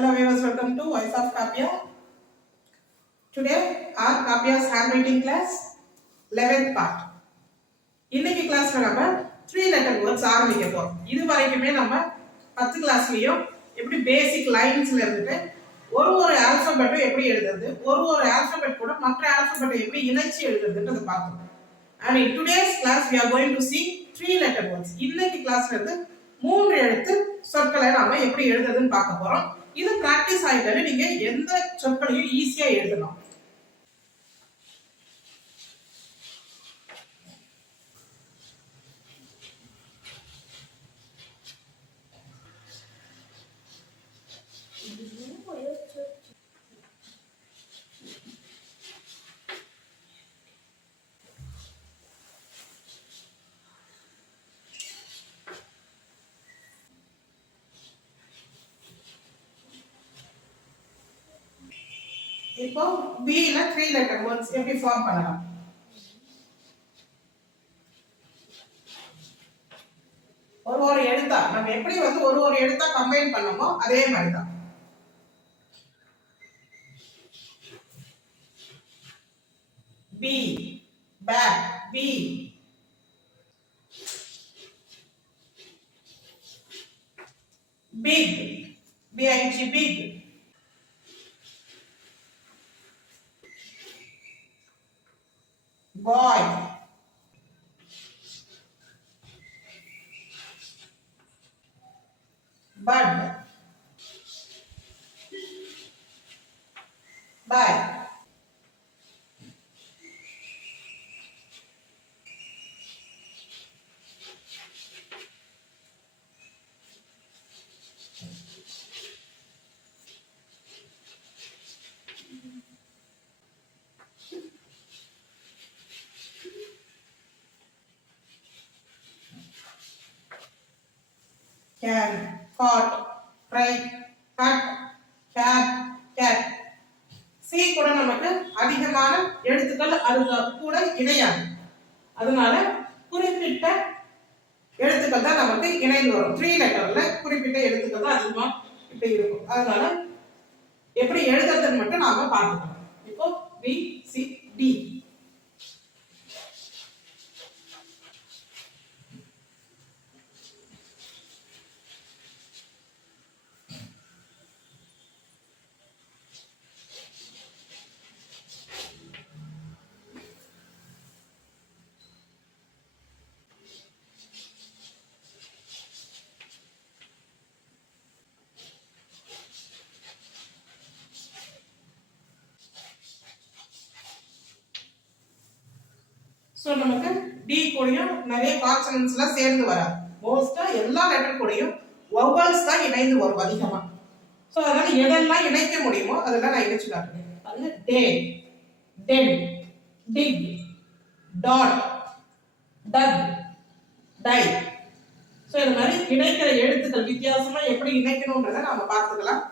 Hello viewers, welcome to Voice of Kapya. Today our Kapya's handwriting class 11th part. இன்னைக்கு கிளாஸ்ல நம்ம 3 letter words ஆரம்பிக்க போறோம். இது வரைக்குமே நம்ம 10 கிளாஸ்லயும் எப்படி பேசிக் லைன்ஸ்ல இருந்துட்டு ஒரு ஆல்பபெட்டும் எப்படி எழுதுறது, ஒரு ஆல்பபெட் கூட மற்ற ஆல்பபெட்டை எப்படி இணைச்சு எழுதுறதுன்றத பார்த்தோம். And in today's class we are going to see 3 letter words. இன்னைக்கு கிளாஸ்ல இருந்து 3 எழுத்து சொற்களை நாம எப்படி எழுதுறதுன்னு பார்க்க போறோம். இது பிராக்டிஸ் ஆயிட்டாலே நீங்க எந்த சொற்களையும் ஈஸியா எழுதலாம். இப்போ B ல 3 letter words எப்படி ஃபார்ம் பண்ணலாம்? ஒரு எழுத்தா நம்ம எப்படி ஒரு எழுத்தா கம்பைன் பண்ணோமோ அதே மாதிரி தான். B back B big big big boy bud bye can, caught, tried, cut, cat, cat. C கூட நமக்கு அதிகமான எழுத்துக்கள் அது கூட இணையாது. அதனால குறிப்பிட்ட எழுத்துக்கள் தான் நமக்கு இணைந்து வரும். 3 லெட்டர்ல குறிப்பிட்ட எழுத்துக்கள் தான் அதிகமா இப்படி இருக்கும். அதனால எப்படி எழுதுறதுன்னு மட்டும் நாம பார்த்துக்கலாம். இப்போ B C D சோ நமக்கு D கூடயும் நிறைய கான்சனன்ட்ஸ்லாம் சேர்ந்து வராது. மோஸ்டா எல்லா லெட்டர் கூடயும் வவல்ஸ் தான் இணைந்து வரும் அதிகமா. சோ அதனால எதெல்லாம் இணைக்க முடியுமோ அதெல்லாம் நான் இணைச்சு காட்டுறேன். அது டே, டென், டிக், டாட், டக், டை. சோ இந்த மாதிரி இணைக்கிற எழுத்துக்கள் வித்தியாசமா எப்படி இணைக்கணும்ன்றதை நாம பார்த்துக்கலாம்.